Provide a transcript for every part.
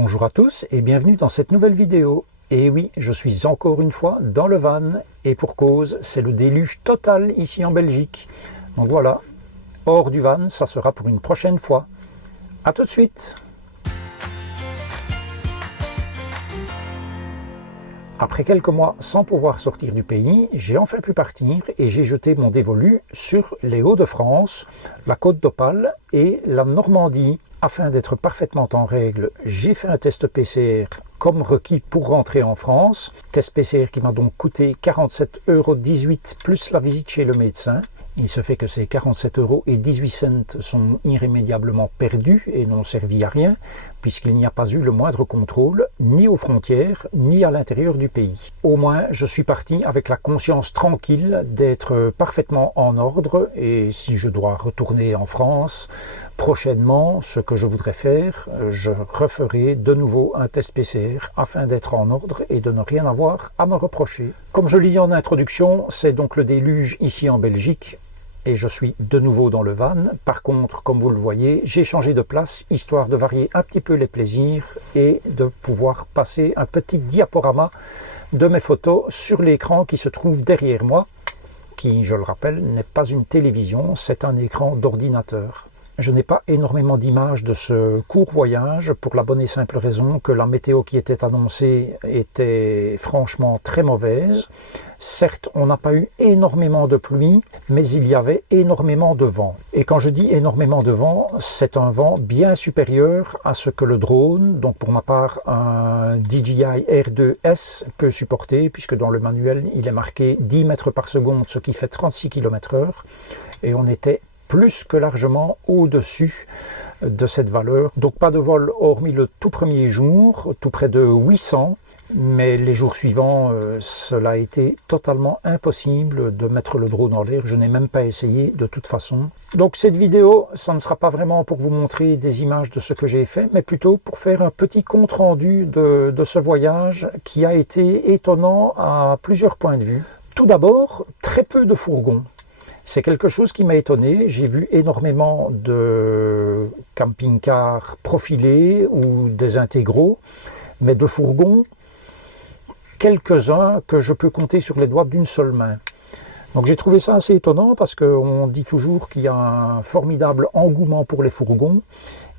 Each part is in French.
Bonjour à tous et bienvenue dans cette nouvelle vidéo. Et oui, je suis encore une fois dans le van et pour cause, c'est le déluge total ici en Belgique. Donc voilà, hors du van, ça sera pour une prochaine fois. A tout de suite. Après quelques mois sans pouvoir sortir du pays, j'ai enfin pu partir et j'ai jeté mon dévolu sur les Hauts-de-France, la Côte d'Opale et la Normandie. Afin d'être parfaitement en règle, j'ai fait un test PCR comme requis pour rentrer en France. Test PCR qui m'a donc coûté 47,18 € plus la visite chez le médecin. Il se fait que ces 47,18 € sont irrémédiablement perdus et n'ont servi à rien, puisqu'il n'y a pas eu le moindre contrôle, ni aux frontières, ni à l'intérieur du pays. Au moins, je suis parti avec la conscience tranquille d'être parfaitement en ordre, et si je dois retourner en France prochainement, ce que je voudrais faire, je referai de nouveau un test PCR afin d'être en ordre et de ne rien avoir à me reprocher. Comme je l'ai dit en introduction, c'est donc le déluge ici en Belgique, et je suis de nouveau dans le van. Par contre, comme vous le voyez, j'ai changé de place, histoire de varier un petit peu les plaisirs et de pouvoir passer un petit diaporama de mes photos sur l'écran qui se trouve derrière moi, qui, je le rappelle, n'est pas une télévision, c'est un écran d'ordinateur. Je n'ai pas énormément d'images de ce court voyage pour la bonne et simple raison que la météo qui était annoncée était franchement très mauvaise. Certes, on n'a pas eu énormément de pluie, mais il y avait énormément de vent. Et quand je dis énormément de vent, c'est un vent bien supérieur à ce que le drone, donc pour ma part un DJI R2S, peut supporter, puisque dans le manuel il est marqué 10 mètres par seconde, ce qui fait 36 km/h, et on était plus que largement au-dessus de cette valeur. Donc pas de vol hormis le tout premier jour, tout près de 800, mais les jours suivants, cela a été totalement impossible de mettre le drone en l'air. Je n'ai même pas essayé de toute façon. Donc cette vidéo, ça ne sera pas vraiment pour vous montrer des images de ce que j'ai fait, mais plutôt pour faire un petit compte-rendu de ce voyage qui a été étonnant à plusieurs points de vue. Tout d'abord, très peu de fourgons. C'est quelque chose qui m'a étonné. J'ai vu énormément de camping-cars profilés ou des intégraux, mais de fourgons, quelques-uns que je peux compter sur les doigts d'une seule main. Donc j'ai trouvé ça assez étonnant parce qu'on dit toujours qu'il y a un formidable engouement pour les fourgons.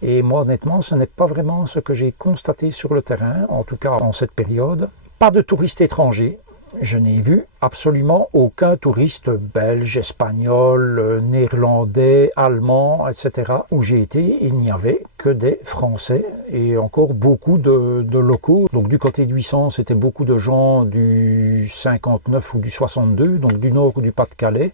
Et moi honnêtement, ce n'est pas vraiment ce que j'ai constaté sur le terrain, en tout cas en cette période. Pas de touristes étrangers. Je n'ai vu absolument aucun touriste belge, espagnol, néerlandais, allemand, etc. Où j'ai été, il n'y avait que des Français et encore beaucoup de locaux. Donc du côté de 800, c'était beaucoup de gens du 59 ou du 62, donc du nord ou du Pas-de-Calais.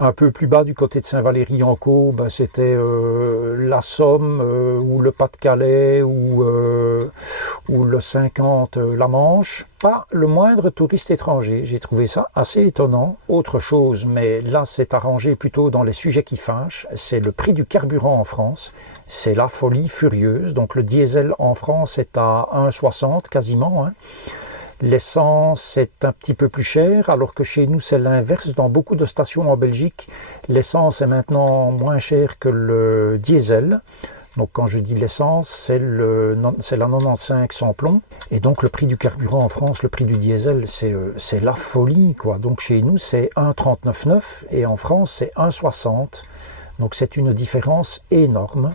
Un peu plus bas du côté de Saint-Valery-en-Caux, c'était la Somme ou le Pas-de-Calais ou le 50, la Manche. Pas le moindre touriste étranger. J'ai trouvé ça assez étonnant. Autre chose, mais là c'est arrangé plutôt dans les sujets qui fâchent, c'est le prix du carburant en France. C'est la folie furieuse. Donc le diesel en France est à 1,60 quasiment, hein. L'essence est un petit peu plus chère, alors que chez nous c'est l'inverse. Dans beaucoup de stations en Belgique, l'essence est maintenant moins chère que le diesel. Donc quand je dis l'essence, c'est la 95 sans plomb. Et donc le prix du carburant en France, le prix du diesel, c'est la folie, quoi. Donc chez nous c'est 1,39,9 et en France c'est 1,60. Donc c'est une différence énorme.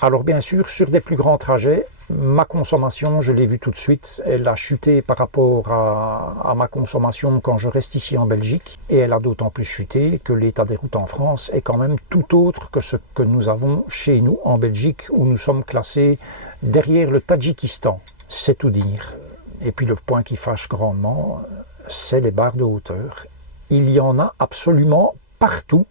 Alors bien sûr, sur des plus grands trajets, ma consommation, je l'ai vu tout de suite, elle a chuté par rapport à ma consommation quand je reste ici en Belgique. Et elle a d'autant plus chuté que l'état des routes en France est quand même tout autre que ce que nous avons chez nous en Belgique, où nous sommes classés derrière le Tadjikistan. C'est tout dire. Et puis le point qui fâche grandement, c'est les barres de hauteur. Il y en a absolument partout.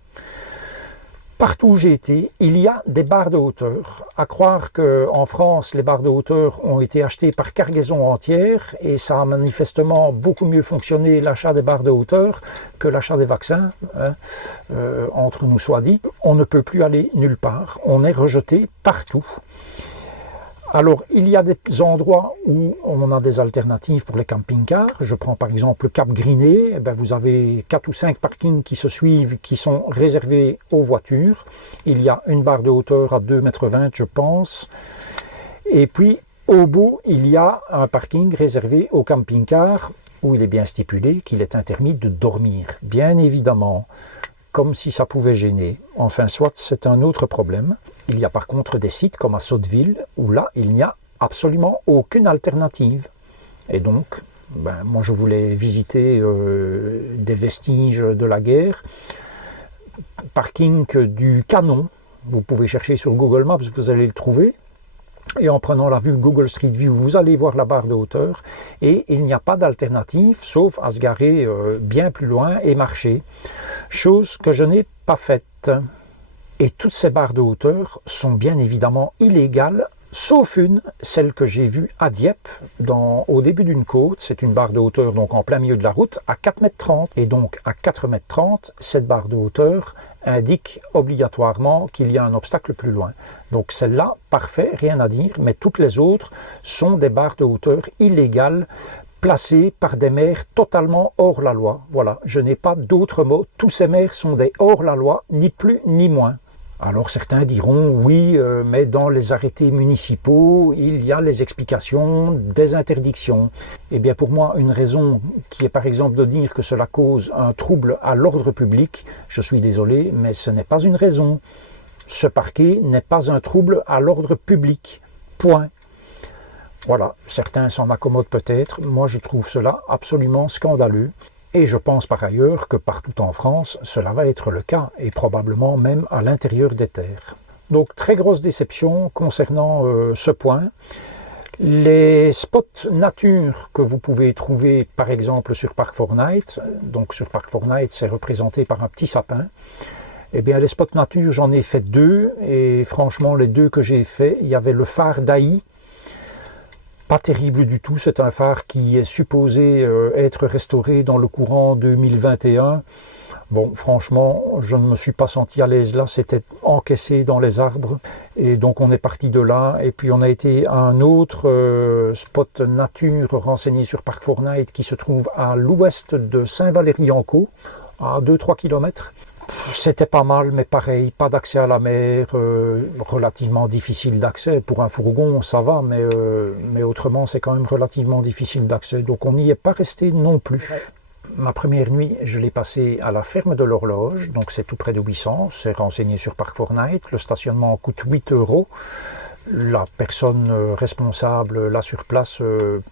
Partout où j'ai été, il y a des barres de hauteur. À croire qu'en France, les barres de hauteur ont été achetées par cargaison entière et ça a manifestement beaucoup mieux fonctionné l'achat des barres de hauteur que l'achat des vaccins, hein, entre nous soit dit. On ne peut plus aller nulle part, on est rejeté partout. Alors, il y a des endroits où on a des alternatives pour les camping-cars. Je prends par exemple le Cap Griné. Vous avez 4 ou 5 parkings qui se suivent, qui sont réservés aux voitures. Il y a une barre de hauteur à 2,20 m, je pense. Et puis, Au bout, il y a un parking réservé aux camping-cars où il est bien stipulé qu'il est interdit de dormir. Bien évidemment, comme si ça pouvait gêner. Enfin, soit c'est un autre problème. Il y a par contre des sites comme à Sotteville où là, il n'y a absolument aucune alternative. Et donc, moi je voulais visiter des vestiges de la guerre. Parking du Canon. Vous pouvez chercher sur Google Maps, vous allez le trouver. Et en prenant la vue Google Street View, vous allez voir la barre de hauteur et il n'y a pas d'alternative sauf à se garer bien plus loin et marcher. Chose que je n'ai pas faite. Et toutes ces barres de hauteur sont bien évidemment illégales, sauf une, celle que j'ai vue à Dieppe, au début d'une côte. C'est une barre de hauteur donc en plein milieu de la route à 4,30 m. Et donc à 4,30 m, cette barre de hauteur indique obligatoirement qu'il y a un obstacle plus loin. Donc celle-là, parfait, rien à dire, mais toutes les autres sont des barres de hauteur illégales placées par des maires totalement hors la loi. Voilà, je n'ai pas d'autres mots, tous ces maires sont des hors la loi, ni plus ni moins. Alors certains diront, oui, mais dans les arrêtés municipaux, il y a les explications des interdictions. Eh bien pour moi, une raison qui est par exemple de dire que cela cause un trouble à l'ordre public, je suis désolé, mais ce n'est pas une raison. Se parquer n'est pas un trouble à l'ordre public. Point. Voilà, certains s'en accommodent peut-être, moi je trouve cela absolument scandaleux. Et je pense par ailleurs que partout en France, cela va être le cas, et probablement même à l'intérieur des terres. Donc très grosse déception concernant ce point. Les spots nature que vous pouvez trouver par exemple sur Park4Night, donc sur Park4Night c'est représenté par un petit sapin, eh bien les spots nature j'en ai fait 2, et franchement les 2 que j'ai fait, il y avait le phare d'Ailly. Pas terrible du tout, c'est un phare qui est supposé être restauré dans le courant 2021. Bon, franchement, je ne me suis pas senti à l'aise là, c'était encaissé dans les arbres. Et donc on est parti de là, et puis on a été à un autre spot nature renseigné sur Park4Night qui se trouve à l'ouest de Saint-Valery-en-Caux, à 2-3 km. C'était pas mal, mais pareil, pas d'accès à la mer, relativement difficile d'accès. Pour un fourgon, ça va, mais autrement, c'est quand même relativement difficile d'accès. Donc on n'y est pas resté non plus. Ma première nuit, je l'ai passée à la ferme de l'Horloge, donc c'est tout près de Ouessant, c'est renseigné sur Park4Night. Le stationnement coûte 8 €. La personne responsable là sur place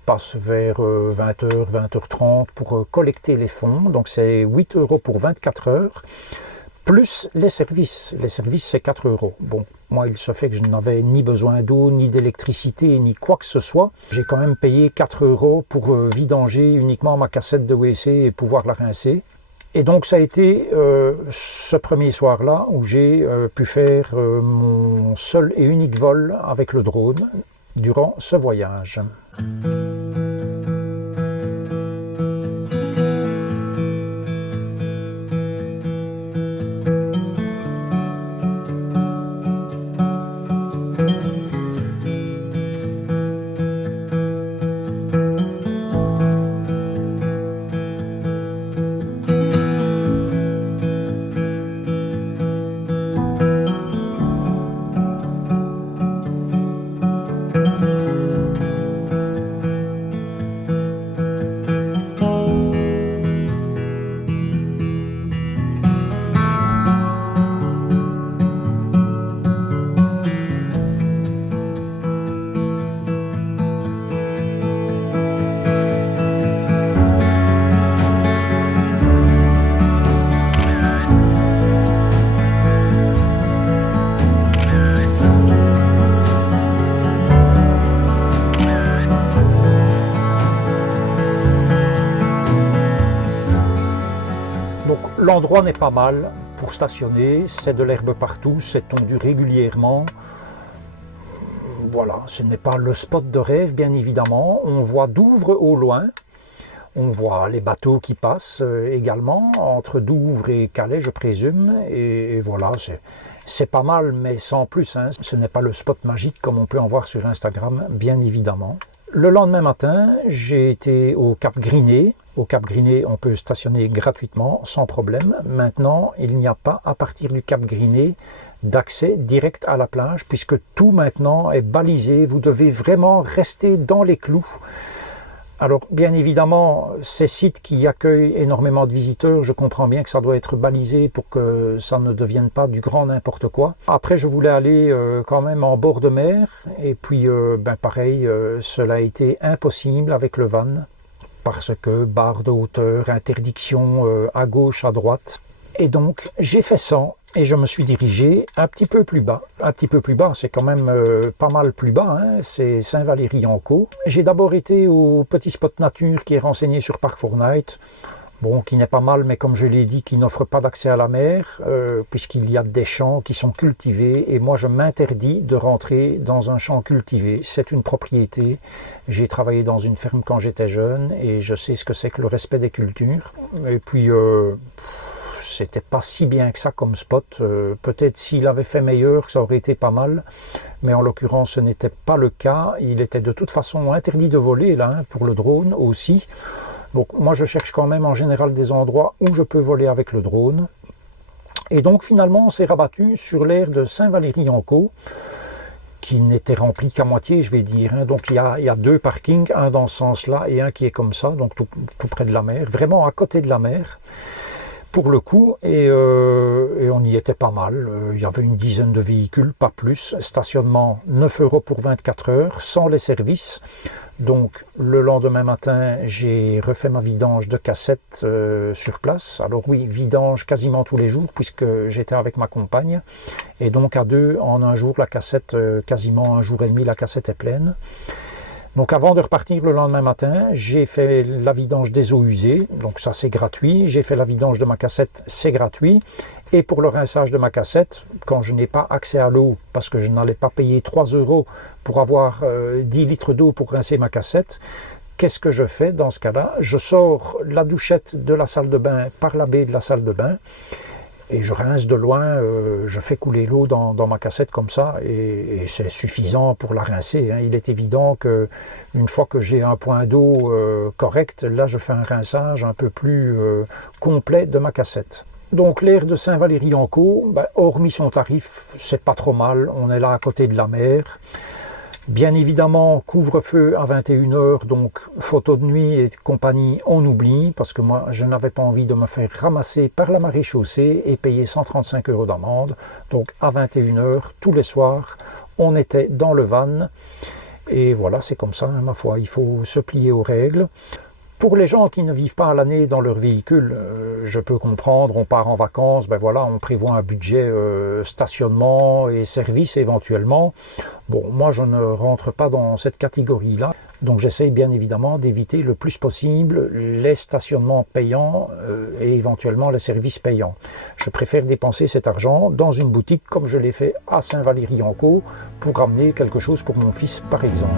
passe vers 20h, 20h30 pour collecter les fonds. Donc c'est 8 € pour 24 heures, plus les services. Les services c'est 4 €. Bon, moi il se fait que je n'avais ni besoin d'eau, ni d'électricité, ni quoi que ce soit. J'ai quand même payé 4 € pour vidanger uniquement ma cassette de WC et pouvoir la rincer. Et donc ça a été ce premier soir-là où j'ai pu faire mon seul et unique vol avec le drone durant ce voyage. L'endroit n'est pas mal pour stationner, c'est de l'herbe partout, c'est tondu régulièrement. Voilà, ce n'est pas le spot de rêve bien évidemment. On voit Douvres au loin, on voit les bateaux qui passent également, entre Douvres et Calais je présume, et voilà, c'est pas mal mais sans plus, hein. Ce n'est pas le spot magique comme on peut en voir sur Instagram bien évidemment. Le lendemain matin, j'ai été au Cap Griné. Au Cap Griné, on peut stationner gratuitement, sans problème. Maintenant, il n'y a pas, à partir du Cap Griné, d'accès direct à la plage, puisque tout maintenant est balisé. Vous devez vraiment rester dans les clous. Alors, bien évidemment, ces sites qui accueillent énormément de visiteurs, je comprends bien que ça doit être balisé pour que ça ne devienne pas du grand n'importe quoi. Après, je voulais aller quand même en bord de mer, et puis, pareil, cela a été impossible avec le van, parce que barre de hauteur, interdiction à gauche, à droite. Et donc, j'ai fait 100 et je me suis dirigé un petit peu plus bas. Un petit peu plus bas, c'est quand même pas mal plus bas, hein, c'est Saint-Valery-en-Caux. J'ai d'abord été au petit spot nature qui est renseigné sur Park4Night. Bon, qui n'est pas mal, mais comme je l'ai dit, qui n'offre pas d'accès à la mer, puisqu'il y a des champs qui sont cultivés, et moi je m'interdis de rentrer dans un champ cultivé. C'est une propriété. J'ai travaillé dans une ferme quand j'étais jeune, et je sais ce que c'est que le respect des cultures. Et puis, c'était pas si bien que ça comme spot. Peut-être s'il avait fait meilleur, ça aurait été pas mal. Mais en l'occurrence, ce n'était pas le cas. Il était de toute façon interdit de voler, là, hein, pour le drone aussi. Donc moi, je cherche quand même en général des endroits où je peux voler avec le drone. Et donc finalement, on s'est rabattu sur l'aire de Saint-Valery-en-Caux, qui n'était rempli qu'à moitié, je vais dire. Hein. Donc il y a 2 parkings, un dans ce sens-là et un qui est comme ça, donc tout près de la mer, vraiment à côté de la mer. Pour le coup, et on y était pas mal. Il y avait une dizaine de véhicules, pas plus. Stationnement 9 € pour 24 heures, sans les services. Donc le lendemain matin, j'ai refait ma vidange de cassettes sur place. Alors oui, vidange quasiment tous les jours, puisque j'étais avec ma compagne. Et donc à 2, en un jour, la cassette, quasiment un jour et demi, la cassette est pleine. Donc avant de repartir le lendemain matin, j'ai fait la vidange des eaux usées, donc ça c'est gratuit. J'ai fait la vidange de ma cassette, c'est gratuit. Et pour le rinçage de ma cassette, quand je n'ai pas accès à l'eau, parce que je n'allais pas payer 3 € pour avoir 10 litres d'eau pour rincer ma cassette, qu'est-ce que je fais dans ce cas-là? Je sors la douchette de la salle de bain par la baie de la salle de bain, et je rince de loin, je fais couler l'eau dans ma cassette comme ça, et c'est suffisant pour la rincer. Hein. Il est évident qu'une fois que j'ai un point d'eau correct, là je fais un rinçage un peu plus complet de ma cassette. Donc l'aire de Saint-Valery-en-Caux, hormis son tarif, c'est pas trop mal, on est là à côté de la mer. Bien évidemment, couvre-feu à 21 h, donc photos de nuit et compagnie, on oublie, parce que moi, je n'avais pas envie de me faire ramasser par la maréchaussée et payer 135 € d'amende. Donc à 21 h, tous les soirs, on était dans le van. Et voilà, c'est comme ça, hein, ma foi, il faut se plier aux règles. Pour les gens qui ne vivent pas à l'année dans leur véhicule, je peux comprendre, on part en vacances, voilà, on prévoit un budget stationnement et service éventuellement. Bon, moi je ne rentre pas dans cette catégorie-là, donc j'essaye bien évidemment d'éviter le plus possible les stationnements payants et éventuellement les services payants. Je préfère dépenser cet argent dans une boutique comme je l'ai fait à Saint-Valery-en-Caux pour ramener quelque chose pour mon fils par exemple.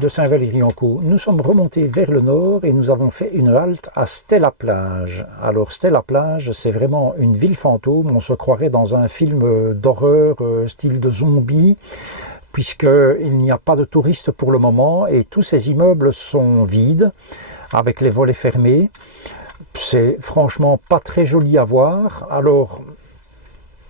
De Saint-Valery-en-Caux, nous sommes remontés vers le nord et nous avons fait une halte à Stella-Plage. Alors Stella-Plage, c'est vraiment une ville fantôme, on se croirait dans un film d'horreur style de zombie, puisqu'il n'y a pas de touristes pour le moment et tous ces immeubles sont vides, avec les volets fermés. C'est franchement pas très joli à voir. Alors,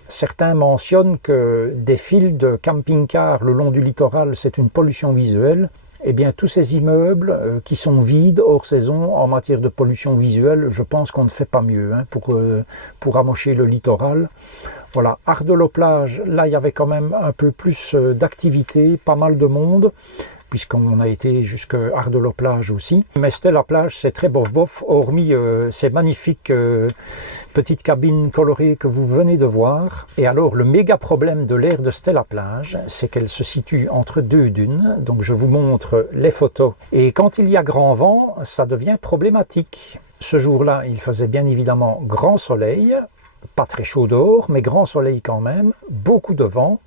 certains mentionnent que des files de camping-cars le long du littoral, c'est une pollution visuelle. Eh bien, tous ces immeubles qui sont vides, hors saison, en matière de pollution visuelle, je pense qu'on ne fait pas mieux hein, pour amocher le littoral. Voilà, Ardelot-Plage, là, il y avait quand même un peu plus d'activité, pas mal de monde. puisqu'on a été jusqu'à Ardelot-Plage aussi. Mais Stella-Plage, c'est très bof-bof, hormis ces magnifiques petites cabines colorées que vous venez de voir. Et alors, le méga problème de l'aire de Stella-Plage, c'est qu'elle se situe entre deux dunes. Donc, je vous montre les photos. Et quand il y a grand vent, ça devient problématique. Ce jour-là, il faisait bien évidemment grand soleil, pas très chaud dehors, mais grand soleil quand même, beaucoup de vent.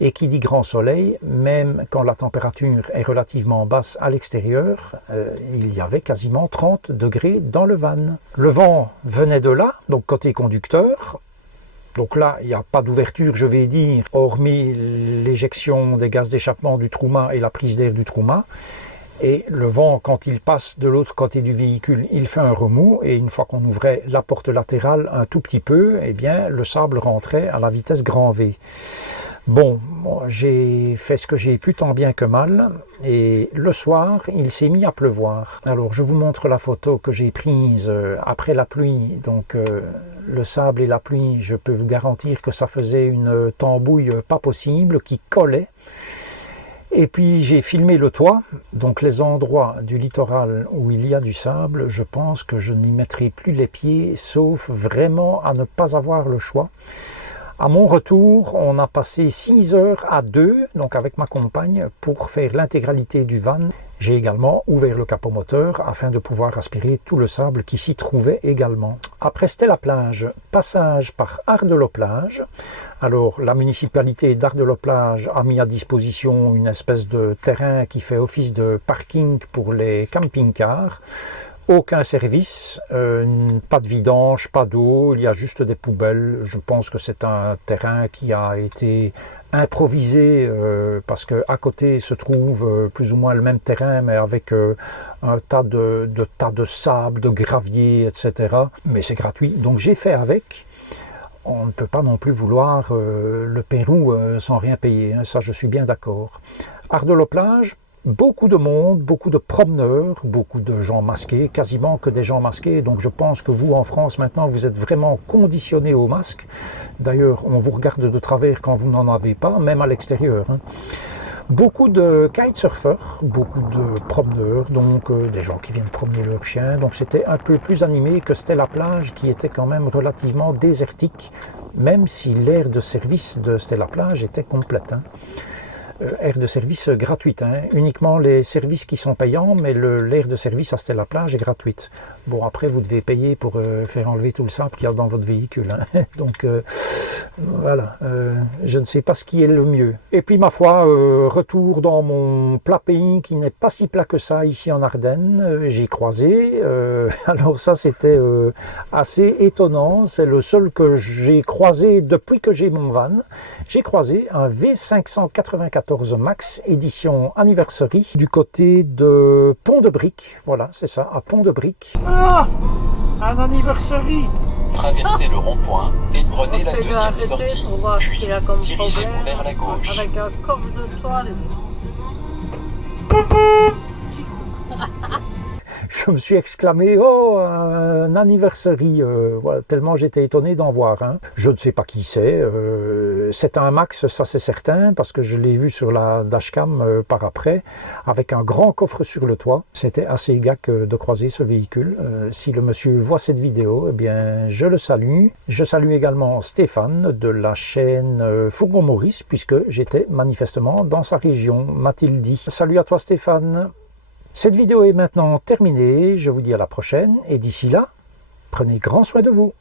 Et qui dit grand soleil, même quand la température est relativement basse à l'extérieur, il y avait quasiment 30 degrés dans le van. Le vent venait de là, donc côté conducteur. Donc là, il n'y a pas d'ouverture, je vais dire, hormis l'éjection des gaz d'échappement du trou-mât et la prise d'air du trou-mât. Et le vent, quand il passe de l'autre côté du véhicule, il fait un remous. Et une fois qu'on ouvrait la porte latérale un tout petit peu, eh bien, le sable rentrait à la vitesse grand V. Bon, j'ai fait ce que j'ai pu tant bien que mal, et le soir, il s'est mis à pleuvoir. Alors, je vous montre la photo que j'ai prise après la pluie. Donc, le sable et la pluie, je peux vous garantir que ça faisait une tambouille pas possible, qui collait. Et puis, j'ai filmé le toit. Donc, les endroits du littoral où il y a du sable, je pense que je n'y mettrai plus les pieds, sauf vraiment à ne pas avoir le choix. À mon retour, on a passé 6 heures à 2, donc avec ma compagne, pour faire l'intégralité du van. J'ai également ouvert le capot moteur afin de pouvoir aspirer tout le sable qui s'y trouvait également. Après Stella-Plage, passage par Ardelot-Plage. Alors, la municipalité d'Ardelot-Plage a mis à disposition une espèce de terrain qui fait office de parking pour les camping-cars. Aucun service, pas de vidange, pas d'eau, il y a juste des poubelles. Je pense que c'est un terrain qui a été improvisé parce qu'à côté se trouve plus ou moins le même terrain, mais avec un tas de sable, de gravier, etc. Mais c'est gratuit, donc j'ai fait avec. On ne peut pas non plus vouloir le Pérou sans rien payer, hein, ça je suis bien d'accord. Ardelot-Plage, beaucoup de monde, beaucoup de promeneurs, beaucoup de gens masqués, quasiment que des gens masqués. Donc je pense que vous, en France, maintenant, vous êtes vraiment conditionnés au masque. D'ailleurs, on vous regarde de travers quand vous n'en avez pas, même à l'extérieur. Hein. Beaucoup de kitesurfers, beaucoup de promeneurs, donc des gens qui viennent promener leurs chiens. Donc c'était un peu plus animé que Stella-Plage, qui était quand même relativement désertique, même si l'aire de service de Stella-Plage était complète. Hein. Aire de service gratuite, hein. Uniquement les services qui sont payants, mais l'aire de service à Stella-Plage est gratuite. Bon, après, vous devez payer pour faire enlever tout le sable qu'il y a dans votre véhicule. Hein. Donc, voilà, je ne sais pas ce qui est le mieux. Et puis, ma foi, retour dans mon plat pays qui n'est pas si plat que ça ici en Ardennes. J'ai croisé, alors ça, c'était assez étonnant. C'est le seul que j'ai croisé depuis que j'ai mon van. J'ai croisé un V594 Max édition Anniversary du côté de Pont-de-Brique. Voilà, c'est ça, à Pont-de-Brique. Ah, un Anniversary. Traversez le rond-point et prenez la deuxième sortie, puis dirigez-vous vers la gauche. Avec un coffre de toile. Je me suis exclamé, oh, un anniversary, voilà, tellement j'étais étonné d'en voir un. Je ne sais pas qui c'est un Max, ça c'est certain, parce que je l'ai vu sur la dashcam par après, avec un grand coffre sur le toit. C'était assez gac de croiser ce véhicule. Si le monsieur voit cette vidéo, eh bien, je le salue. Je salue également Stéphane de la chaîne Fourgon Maurice, puisque j'étais manifestement dans sa région, m'a-t-il dit. Salut à toi Stéphane. Cette vidéo est maintenant terminée, je vous dis à la prochaine, et d'ici là, prenez grand soin de vous.